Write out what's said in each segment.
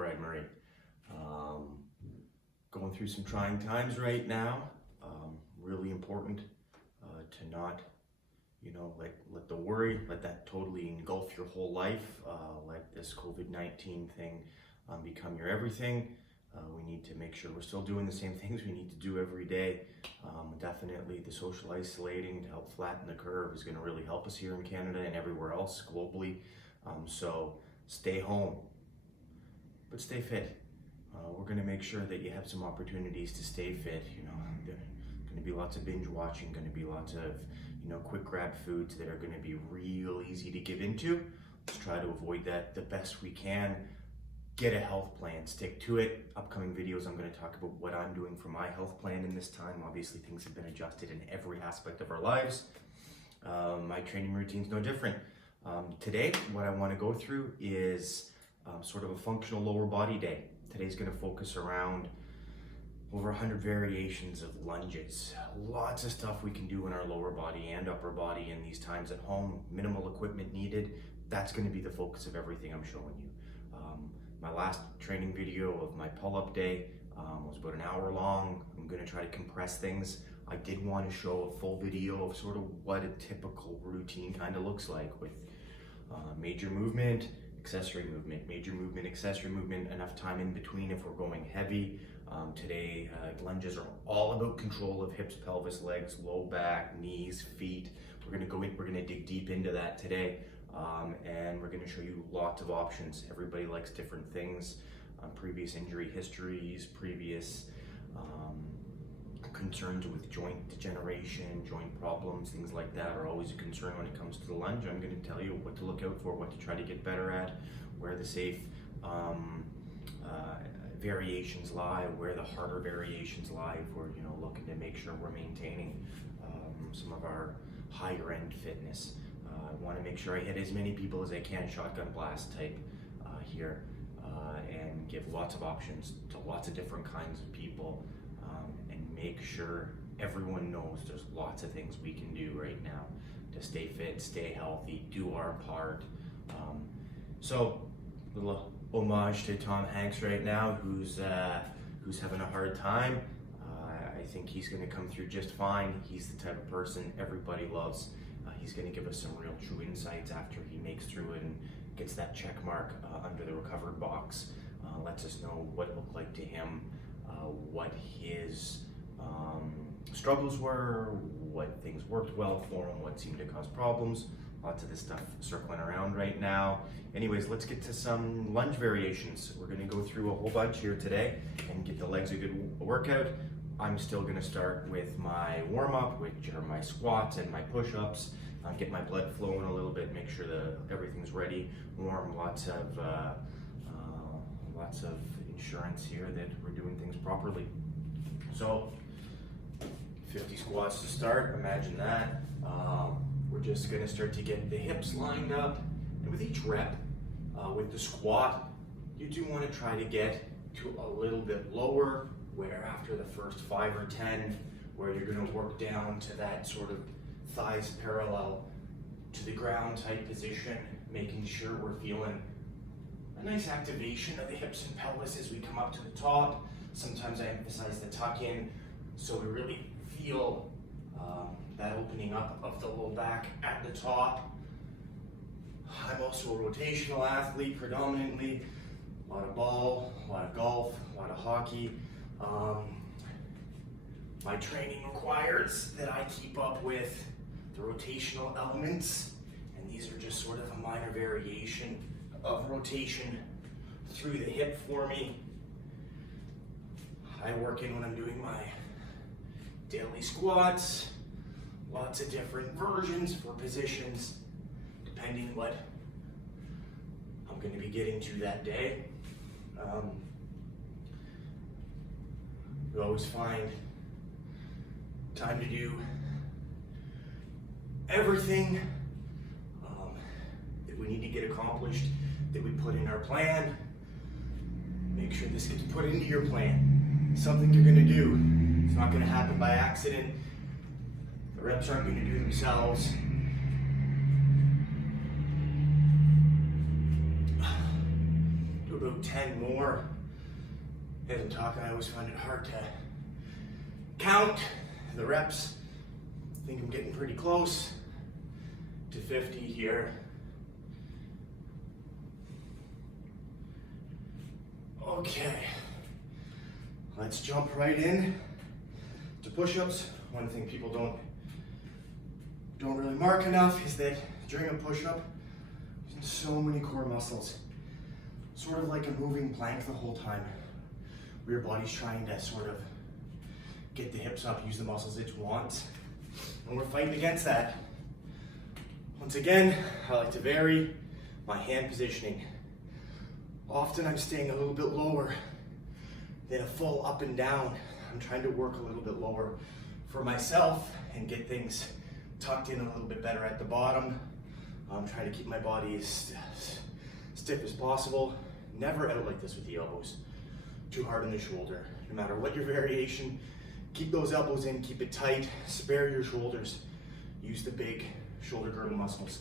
Brad Murray. Going through some trying times right now. Really important to not, let the worry, let that totally engulf your whole life. Let this COVID-19 thing become your everything. We need to make sure we're still doing the same things we need to do every day. Definitely the social isolating to help flatten the curve is going to really help us here in Canada and everywhere else globally. So stay home, but stay fit. We're going to make sure that you have some opportunities to stay fit. There's going to be lots of binge watching, going to be lots of, quick grab foods that are going to be real easy to give into. Let's try to avoid that the best we can. Get a health plan, stick to it. Upcoming videos, I'm going to talk about what I'm doing for my health plan in this time. Obviously, things have been adjusted in every aspect of our lives. My training routine's no different. Today, what I want to go through is sort of a functional lower body day. Today's going to focus around over 100 variations of lunges. Lots of stuff we can do in our lower body and upper body in these times at home. Minimal equipment needed. That's going to be the focus of everything I'm showing you. My last training video of my pull-up day was about an hour long. I'm going to try to compress things. I did want to show a full video of sort of what a typical routine kind of looks like with major movement, accessory movement, major movement, accessory movement, enough time in between if we're going heavy. Today, lunges are all about control of hips, pelvis, legs, low back, knees, feet. We're going to dig deep into that today. And we're going to show you lots of options. Everybody likes different things. Previous injury histories, previous concerns with joint degeneration, joint problems, things like that are always a concern when it comes to the lunge. I'm going to tell you what to look out for, what to try to get better at, where the safe variations lie, where the harder variations lie if we're looking to make sure we're maintaining some of our higher end fitness. I want to make sure I hit as many people as I can, shotgun blast type here, and give lots of options to lots of different kinds of people, and make sure everyone knows there's lots of things we can do right now to stay fit, stay healthy, do our part. So, a little homage to Tom Hanks right now, who's having a hard time. I think he's going to come through just fine. He's the type of person everybody loves. He's going to give us some real true insights after he makes through it and gets that check mark under the recovered box. Lets us know what it looked like to him, what his struggles were, what things worked well for him, what seemed to cause problems. Lots of this stuff circling around right now. Anyways, let's get to some lunge variations. We're going to go through a whole bunch here today and get the legs a good workout. I'm still going to start with my warm-up, which are my squats and my push-ups. Get my blood flowing a little bit, make sure that everything's ready, warm, lots of insurance here that we're doing things properly. So 50 squats to start, imagine that. We're just going to start to get the hips lined up, and with each rep, with the squat, you do want to try to get to a little bit lower, where after the first 5 or 10, where you're going to work down to that sort of thighs parallel to the ground type position, making sure we're feeling a nice activation of the hips and pelvis as we come up to the top. Sometimes I emphasize the tuck in, so we really feel that opening up of the low back at the top. I'm also a rotational athlete predominantly, a lot of ball, a lot of golf, a lot of hockey. My training requires that I keep up with the rotational elements, and these are just sort of a minor variation of rotation through the hip for me. I work in when I'm doing my daily squats, lots of different versions for positions, depending what I'm going to be getting to that day. You always find time to do everything that we need to get accomplished, that we put in our plan. Make sure this gets put into your plan. Something you're going to do. It's not going to happen by accident. The reps aren't going to do themselves. Do about about 10 more. As I'm talking, I always find it hard to count the reps. I think I'm getting pretty close to 50 here. Okay, let's jump right in to push-ups. One thing people don't really mark enough is that during a push-up, there's so many core muscles. Sort of like a moving plank the whole time, where your body's trying to sort of get the hips up, use the muscles it wants, and we're fighting against that. Once again, I like to vary my hand positioning. Often I'm staying a little bit lower than a full up and down. I'm trying to work a little bit lower for myself and get things tucked in a little bit better at the bottom. I'm trying to keep my body as stiff as possible. Never out like this with the elbows. Too hard on the shoulder. No matter what your variation, keep those elbows in, keep it tight, spare your shoulders. Use the big shoulder girdle muscles.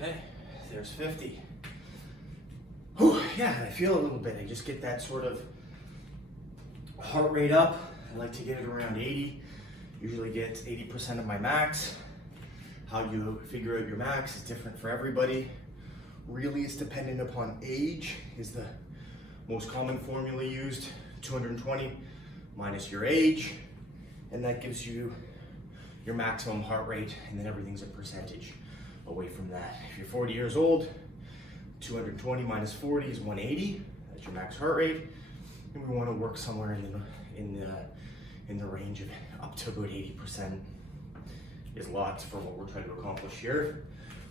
Okay, there's 50. Whew, yeah, I feel a little bit. I just get that sort of heart rate up. I like to get it around 80. Usually get 80% of my max. How you figure out your max is different for everybody. Really, it's dependent upon age is the most common formula used. 220 minus your age, and that gives you your maximum heart rate, and then everything's a percentage away from that. If you're 40 years old, 220 minus 40 is 180. That's your max heart rate, and we want to work somewhere in the range of up to about 80% is lots for what we're trying to accomplish here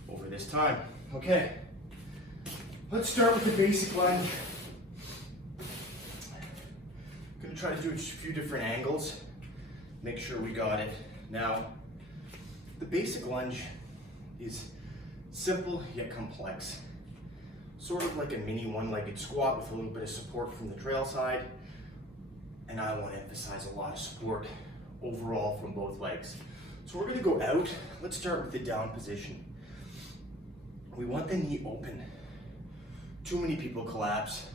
over this time. Okay, let's start with the basic lunge. I'm going to try to do a few different angles, make sure we got it. Now, the basic lunge is simple yet complex. Sort of like a mini one-legged squat with a little bit of support from the trail side. And I want to emphasize a lot of support overall from both legs. So we're going to go out. Let's start with the down position. We want the knee open. Too many people collapse.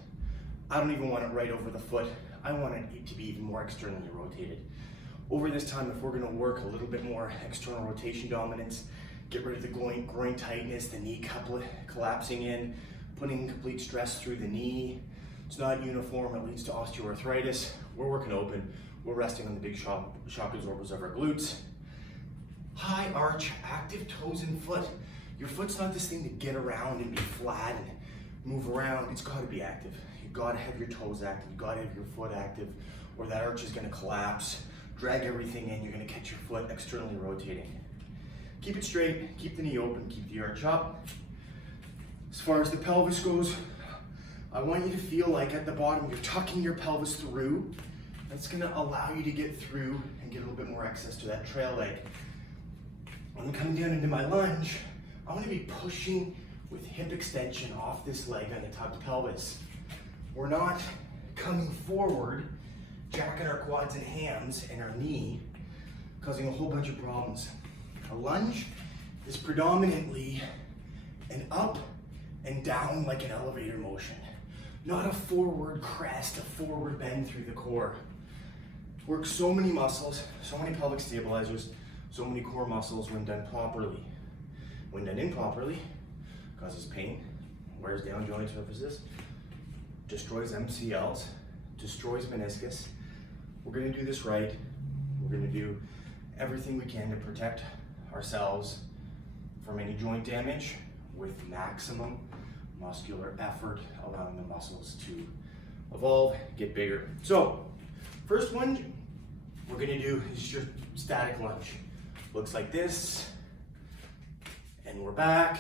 I don't even want it right over the foot. I want it to be even more externally rotated. Over this time, if we're going to work a little bit more external rotation dominance, get rid of the groin tightness, the knee collapsing in, putting complete stress through the knee. It's not uniform, it leads to osteoarthritis. We're working open. We're resting on the big shock absorbers of our glutes. High arch, active toes and foot. Your foot's not this thing to get around and be flat and move around. It's got to be active. You've got to have your toes active. You've got to have your foot active, or that arch is going to collapse. Drag everything in. You're going to catch your foot externally rotating. Keep it straight, keep the knee open, keep the arch up. As far as the pelvis goes, I want you to feel like at the bottom you're tucking your pelvis through. That's gonna allow you to get through and get a little bit more access to that trail leg. When I'm coming down into my lunge, I wanna be pushing with hip extension off this leg on the tucked pelvis. We're not coming forward, jacking our quads and hams and our knee, causing a whole bunch of problems. A lunge is predominantly an up and down like an elevator motion, not a forward crest, a forward bend through the core. Work so many muscles, so many pelvic stabilizers, so many core muscles when done properly. When done improperly, causes pain, wears down joint surfaces, destroys MCLs, destroys meniscus. We're gonna do this right. We're gonna do everything we can to protect ourselves from any joint damage with maximum muscular effort, allowing the muscles to evolve, get bigger. So, first lunge we're gonna do is your static lunge. Looks like this. And we're back.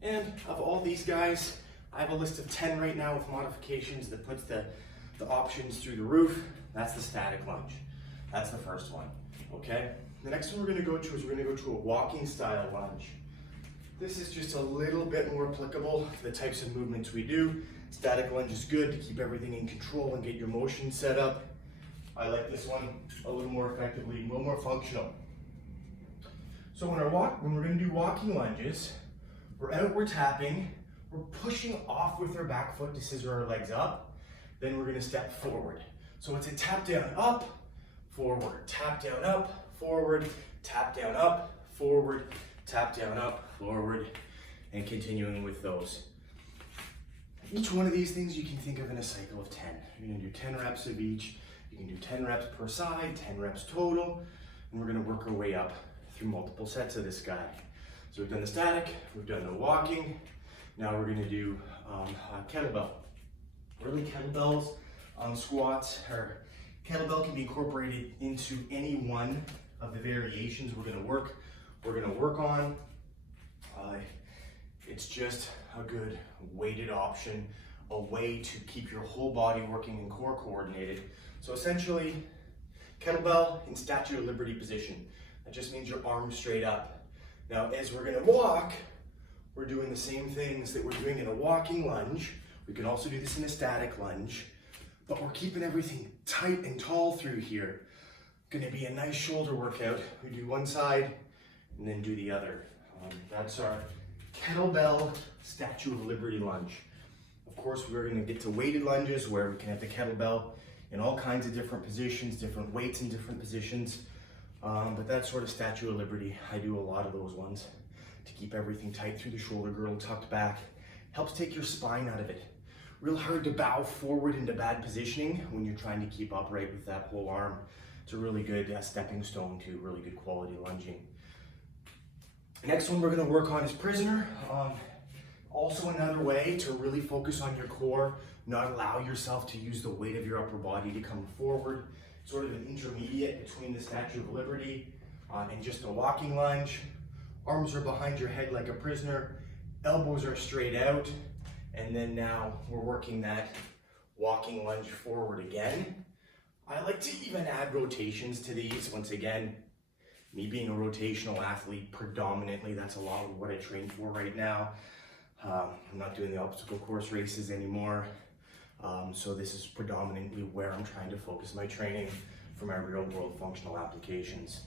And of all these guys, I have a list of 10 right now with modifications that puts the options through the roof. That's the static lunge. That's the first one, okay? The next one we're gonna go to is we're gonna go to a walking style lunge. This is just a little bit more applicable to the types of movements we do. Static lunge is good to keep everything in control and get your motion set up. I like this one a little more effectively, a little more functional. So when we're gonna do walking lunges, we're out, we're tapping, we're pushing off with our back foot to scissor our legs up, then we're gonna step forward. So it's a tap down, up, forward, tap down, up, forward, tap down, up, forward, tap down, up, forward, and continuing with those. Each one of these things you can think of in a cycle of 10. You're gonna do 10 reps of each. You can do 10 reps per side, 10 reps total, and we're gonna work our way up through multiple sets of this guy. So we've done the static, we've done the walking, now we're gonna do kettlebell. Really, kettlebells, squats, or kettlebell can be incorporated into any one of the variations we're gonna work on. It's just a good weighted option, a way to keep your whole body working and core coordinated. So essentially, kettlebell in Statue of Liberty position. That just means your arms straight up. Now, as we're gonna walk, we're doing the same things that we're doing in a walking lunge. We can also do this in a static lunge, but we're keeping everything tight and tall through here. Gonna be a nice shoulder workout. We do one side and then do the other. That's our kettlebell Statue of Liberty lunge. Of course, we're gonna get to weighted lunges where we can have the kettlebell in all kinds of different positions, different weights in different positions. But that's sort of Statue of Liberty. I do a lot of those ones to keep everything tight through the shoulder girdle, tucked back. Helps take your spine out of it. Real hard to bow forward into bad positioning when you're trying to keep upright with that whole arm. It's a really good stepping stone to really good quality lunging. Next one we're gonna work on is prisoner. Also another way to really focus on your core, not allow yourself to use the weight of your upper body to come forward. Sort of an intermediate between the Statue of Liberty and just a walking lunge. Arms are behind your head like a prisoner, elbows are straight out, and then now we're working that walking lunge forward again. I like to even add rotations to these. Once again, me being a rotational athlete predominantly, that's a lot of what I train for right now. I'm not doing the obstacle course races anymore. So this is predominantly where I'm trying to focus my training for my real world functional applications.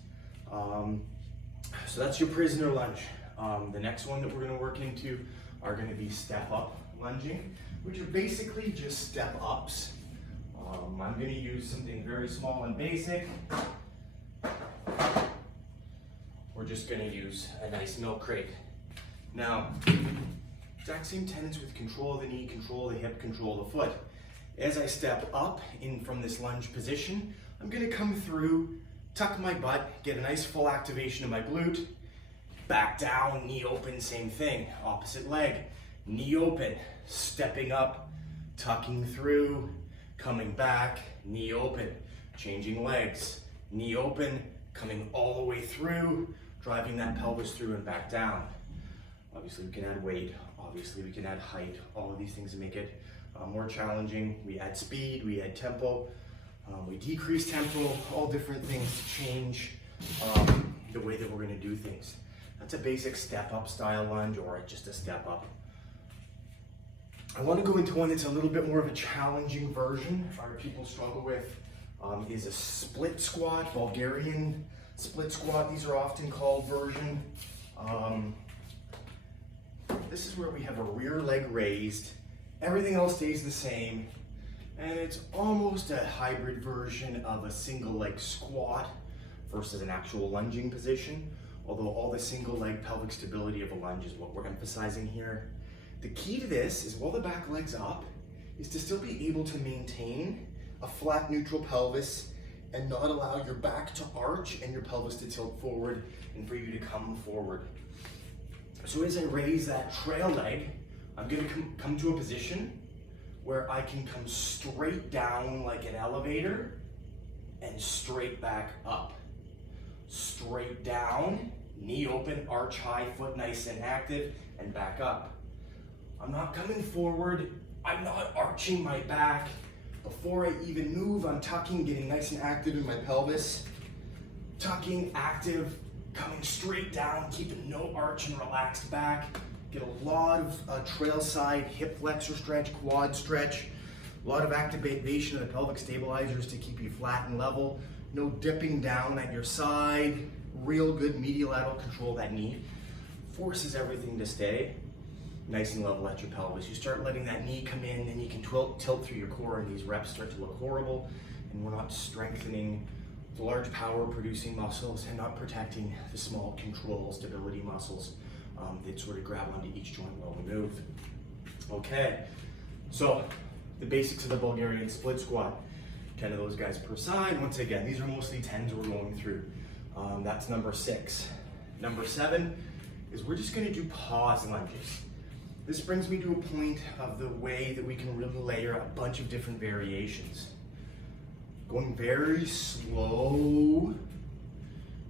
So that's your prisoner lunge. The next one that we're gonna work into are gonna be step up lunging, which are basically just step ups. I'm gonna use something very small and basic. We're just gonna use a nice milk crate. Now, exact same tenets with control of the knee, control of the hip, control of the foot. As I step up in from this lunge position, I'm gonna come through, tuck my butt, get a nice full activation of my glute, back down, knee open, same thing. Opposite leg, knee open, stepping up, tucking through, coming back, knee open, changing legs, knee open, coming all the way through, driving that pelvis through and back down. Obviously we can add weight, obviously we can add height, all of these things make it more challenging. We add speed, we add tempo, we decrease tempo, all different things to change the way that we're gonna do things. That's a basic step up style lunge or just a step up. I wanna go into one that's a little bit more of a challenging version, our people struggle with, is a split squat, Bulgarian split squat. These are often called version. This is where we have a rear leg raised, everything else stays the same, and it's almost a hybrid version of a single leg squat versus an actual lunging position, although all the single leg pelvic stability of a lunge is what we're emphasizing here. The key to this is while the back leg's up, is to still be able to maintain a flat neutral pelvis and not allow your back to arch and your pelvis to tilt forward and for you to come forward. So as I raise that trail leg, I'm gonna come to a position where I can come straight down like an elevator and straight back up. Straight down, knee open, arch high, foot nice and active, and back up. I'm not coming forward, I'm not arching my back. Before I even move, I'm tucking, getting nice and active in my pelvis. Tucking, active, coming straight down, keeping no arch and relaxed back. Get a lot of trail side, hip flexor stretch, quad stretch. A lot of activation of the pelvic stabilizers to keep you flat and level. No dipping down at your side. Real good medial lateral control of that knee. Forces everything to stay nice and level at your pelvis. You start letting that knee come in, and you can tilt through your core, and these reps start to look horrible, and we're not strengthening the large power producing muscles and not protecting the small control stability muscles that sort of grab onto each joint while we move. Okay, so the basics of the Bulgarian split squat. 10 of those guys per side. Once again, these are mostly 10s we're going through. That's number 6. Number 7 is we're just gonna do pause lunges. This brings me to a point of the way that we can really layer a bunch of different variations. Going very slow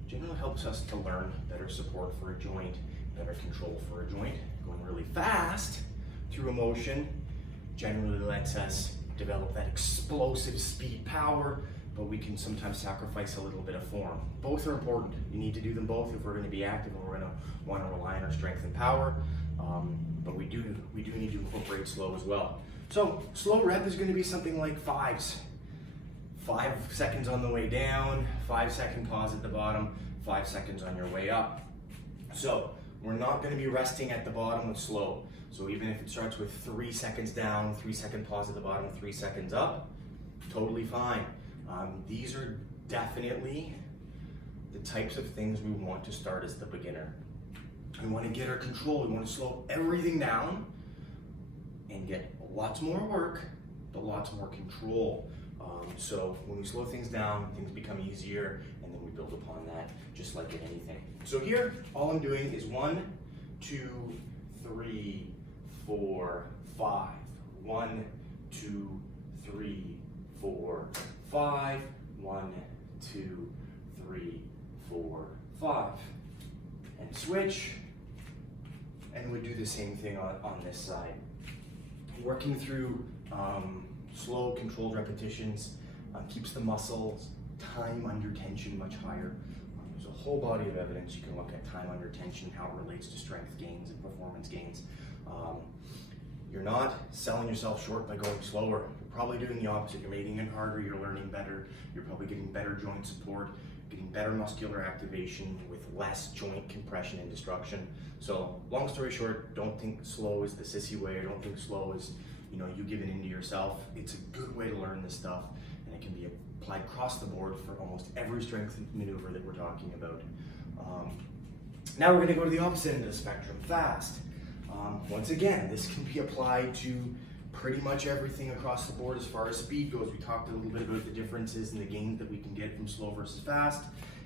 generally helps us to learn better support for a joint, better control for a joint. Going really fast through emotion generally lets us develop that explosive speed power, but we can sometimes sacrifice a little bit of form. Both are important. You need to do them both if we're going to be active and we're going to want to rely on our strength and power. But we do need to incorporate slow as well. So slow rep is going to be something like 5s. 5 seconds on the way down, 5-second pause at the bottom, 5 seconds on your way up. So we're not going to be resting at the bottom with slow. So even if it starts with 3 seconds down, 3-second pause at the bottom, 3 seconds up, totally fine. These are definitely the types of things we want to start as the beginner. We want to get our control, we want to slow everything down and get lots more work, but lots more control. So when we slow things down, things become easier, and then we build upon that, just like in anything. So here, all I'm doing is 1, 2, 3, 4, 5. 1, 2, 3, 4, 5. 1, 2, 3, 4, 5. And switch, and we do the same thing on this side. Working through slow, controlled repetitions keeps the muscles time under tension much higher. There's a whole body of evidence you can look at time under tension, how it relates to strength gains and performance gains. You're not selling yourself short by going slower. You're probably doing the opposite. You're making it harder, you're learning better, you're probably getting better joint support, getting better muscular activation with less joint compression and destruction. So long story short, don't think slow is the sissy way, or don't think slow is you giving into yourself. It's a good way to learn this stuff, and it can be applied across the board for almost every strength maneuver that we're talking about. Now we're going to go to the opposite end of the spectrum, fast. Once again, this can be applied to pretty much everything across the board as far as speed goes. We talked a little bit about the differences and the gains that we can get from slow versus fast.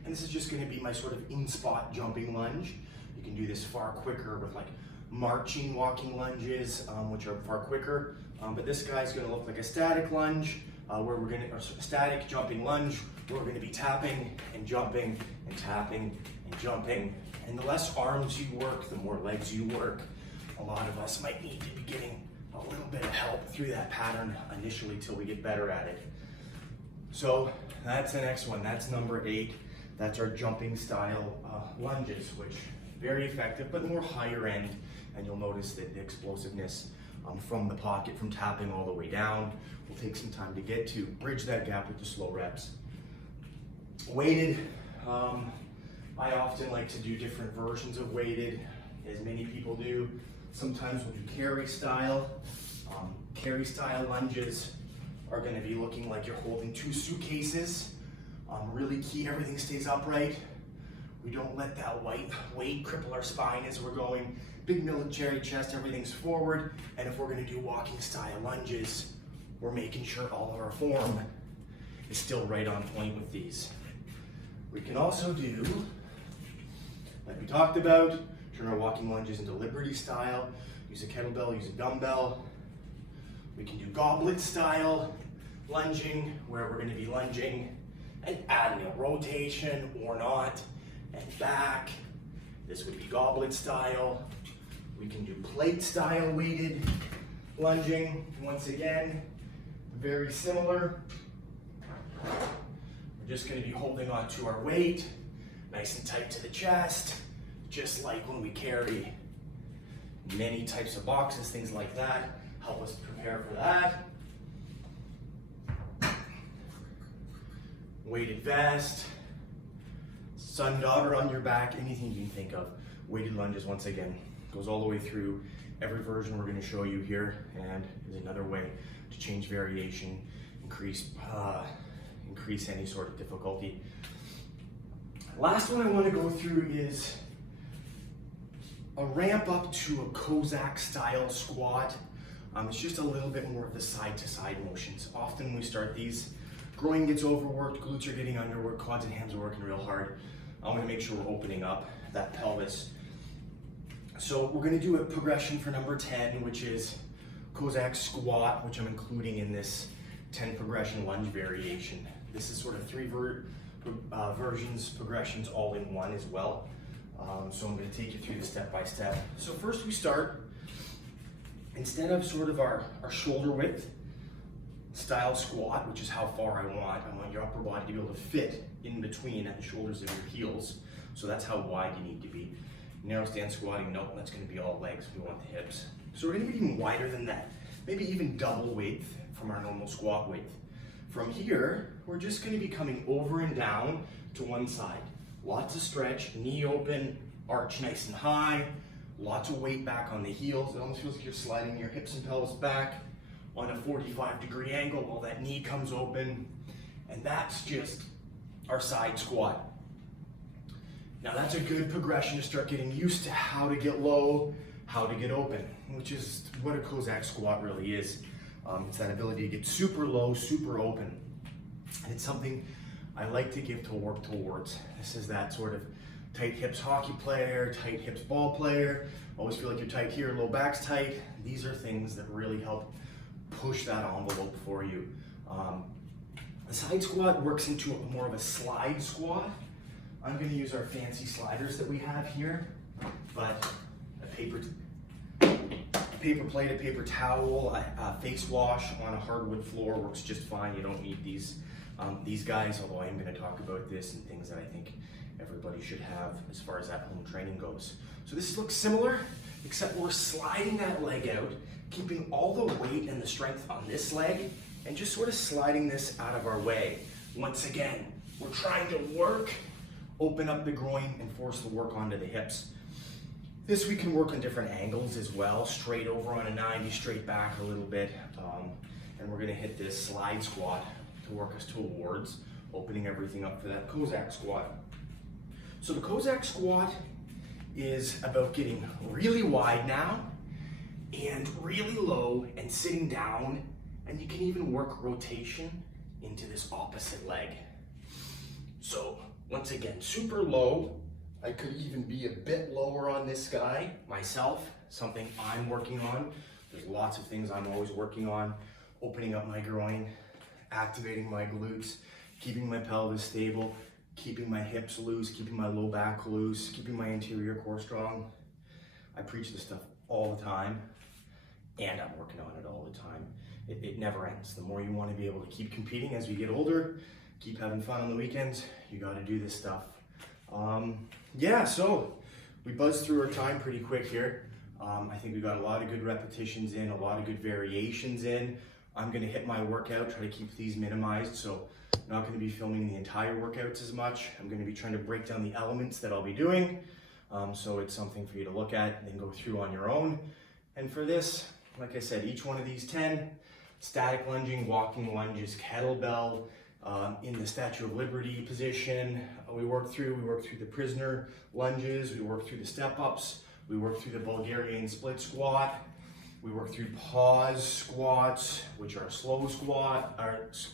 And this is just going to be my sort of in-spot jumping lunge. You can do this far quicker with like marching, walking lunges, which are far quicker. But this guy's going to look like a static lunge, or static jumping lunge, where we're going to be tapping and jumping and tapping and jumping. And the less arms you work, the more legs you work. A lot of us might need to be getting a little bit of help through that pattern initially till we get better at it. So that's the next one. That's number 8. That's our jumping style lunges, which very effective, but more higher end. And you'll notice that the explosiveness from the pocket, from tapping all the way down, will take some time to get to. Bridge that gap with the slow reps. Weighted, I often like to do different versions of weighted, as many people do. Sometimes we'll do carry style. Carry style lunges are going to be looking like you're holding 2 suitcases. Really key, everything stays upright. We don't let that weight cripple our spine as we're going. Big military chest, everything's forward. And if we're going to do walking style lunges, we're making sure all of our form is still right on point with these. We can also do, like we talked about, turn our walking lunges into Liberty style. Use a kettlebell, use a dumbbell. We can do goblet style lunging, where we're going to be lunging and adding a rotation or not, and back This would be goblet style. We can do plate style weighted lunging. Once again, very similar. We're just going to be holding on to our weight, nice and tight to the chest, just like when we carry many types of boxes, things like that. Help us prepare for that. Weighted vest, sun daughter on your back, anything you can think of. Weighted lunges, once again, goes all the way through every version we're going to show you here, and is another way to change variation, increase any sort of difficulty. Last one I want to go through is a ramp up to a Cossack style squat. It's just a little bit more of the side to side motions. Often when we start these, groin gets overworked, glutes are getting underworked, quads and hams are working real hard. I want to make sure we're opening up that pelvis. So we're going to do a progression for number 10, which is Cossack squat, which I'm including in this 10 progression lunge variation. This is sort of three progressions all in one as well. So I'm going to take you through the step by step. So first we start, instead of sort of our shoulder width style squat, which is how far I want your upper body to be able to fit in between at the shoulders of your heels. So that's how wide you need to be. Narrow stance squatting, nope, that's going to be all legs. We want the hips. So we're going to be even wider than that, maybe even double width from our normal squat width. From here, we're just going to be coming over and down to one side. Lots of stretch, knee open, arch nice and high, lots of weight back on the heels. It almost feels like you're sliding your hips and pelvis back on a 45-degree angle while that knee comes open. And that's just our side squat. Now that's a good progression to start getting used to how to get low, how to get open, which is what a Cossack squat really is. It's that ability to get super low, super open. And it's something I like to give to work towards. This is that sort of tight hips hockey player, tight hips ball player. Always feel like you're tight here, low back's tight. These are things that really help push that envelope for you. The side squat works into more of a slide squat. I'm going to use our fancy sliders that we have here, but a paper plate, a paper towel, a face wash on a hardwood floor works just fine. You don't need these guys, although I am going to talk about this and things that I think everybody should have as far as at-home training goes. So this looks similar, except we're sliding that leg out, keeping all the weight and the strength on this leg, and just sort of sliding this out of our way. Once again, we're trying to work, open up the groin, and force the work onto the hips. This we can work on different angles as well, straight over on a 90, straight back a little bit, and we're gonna hit this slide squat to work us towards opening everything up for that Cossack squat. So the Cossack squat is about getting really wide now and really low and sitting down, and you can even work rotation into this opposite leg. So once again, super low. I could even be a bit lower on this guy myself, something I'm working on. There's lots of things I'm always working on. Opening up my groin, activating my glutes, keeping my pelvis stable, keeping my hips loose, keeping my low back loose, keeping my anterior core strong. I preach this stuff all the time, and I'm working on it all the time. It never ends. The more you want to be able to keep competing as we get older, keep having fun on the weekends, you got to do this stuff. Yeah, so we buzzed through our time pretty quick here. I think we got a lot of good repetitions in, a lot of good variations in. I'm going to hit my workout, try to keep these minimized, so I'm not going to be filming the entire workouts as much. I'm going to be trying to break down the elements that I'll be doing, so it's something for you to look at and then go through on your own. And for this, like I said, each one of these 10, static lunging, walking lunges, kettlebell, in the Statue of Liberty position. We worked through the prisoner lunges, we worked through the step-ups, we worked through the Bulgarian split squat, we worked through pause squats, which are slow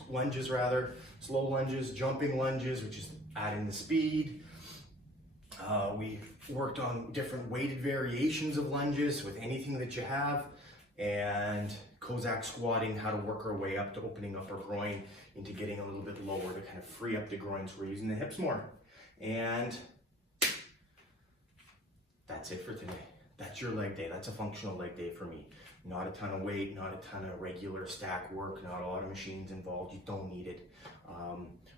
lunges rather, slow lunges, jumping lunges, which is adding the speed. We worked on different weighted variations of lunges with anything that you have, and Cossack squatting, how to work our way up to opening up our groin into getting a little bit lower to kind of free up the groin so we're using the hips more. And that's it for today. That's your leg day. That's a functional leg day for me. Not a ton of weight, not a ton of regular stack work, not a lot of machines involved. You don't need it.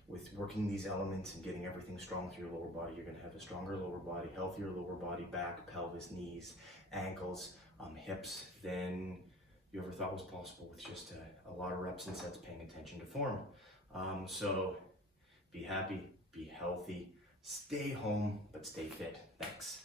With working these elements and getting everything strong through your lower body, you're going to have a stronger lower body, healthier lower body, back, pelvis, knees, ankles, hips than you ever thought was possible with just a lot of reps and sets paying attention to form. So be happy, be healthy, stay home, but stay fit. Thanks.